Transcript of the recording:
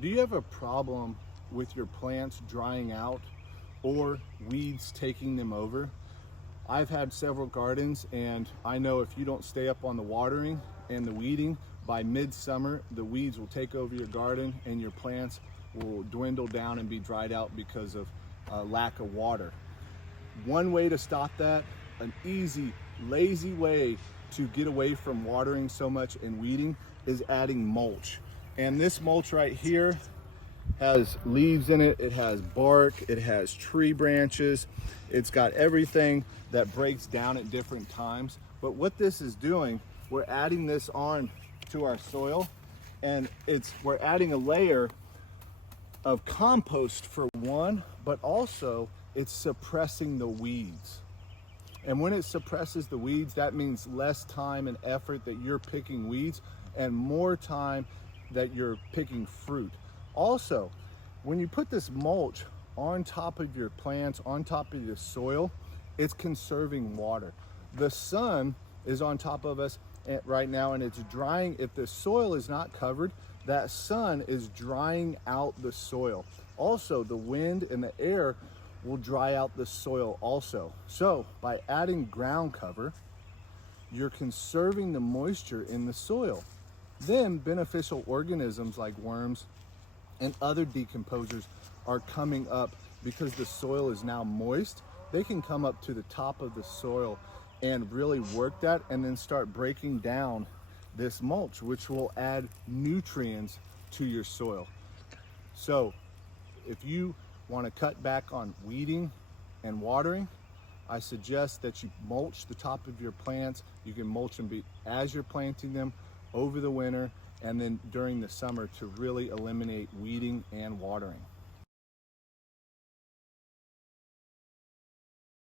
Do you have a problem with your plants drying out or weeds taking them over? I've had several gardens, and I know if you don't stay up on the watering and the weeding, by midsummer the weeds will take over your garden and your plants will dwindle down and be dried out because of lack of water. One way to stop that, an easy, lazy way to get away from watering so much and weeding, is adding mulch. And this mulch right here has leaves in it, it has bark, it has tree branches, it's got everything that breaks down at different times. But what this is doing, we're adding this on to our soil, and we're adding a layer of compost for one, but also it's suppressing the weeds. And when it suppresses the weeds, that means less time and effort that you're picking weeds and more time that you're picking fruit. Also, when you put this mulch on top of your plants, on top of your soil, it's conserving water. The sun is on top of us right now, and it's drying. If the soil is not covered, that sun is drying out the soil. Also, the wind and the air will dry out the soil also. So by adding ground cover, you're conserving the moisture in the soil. Then beneficial organisms like worms and other decomposers are coming up because the soil is now moist. They can come up to the top of the soil and really work that, and then start breaking down this mulch, which will add nutrients to your soil. So if you want to cut back on weeding and watering, I suggest that you mulch the top of your plants. You can mulch them as you're planting them over the winter, and then during the summer to really eliminate weeding and watering.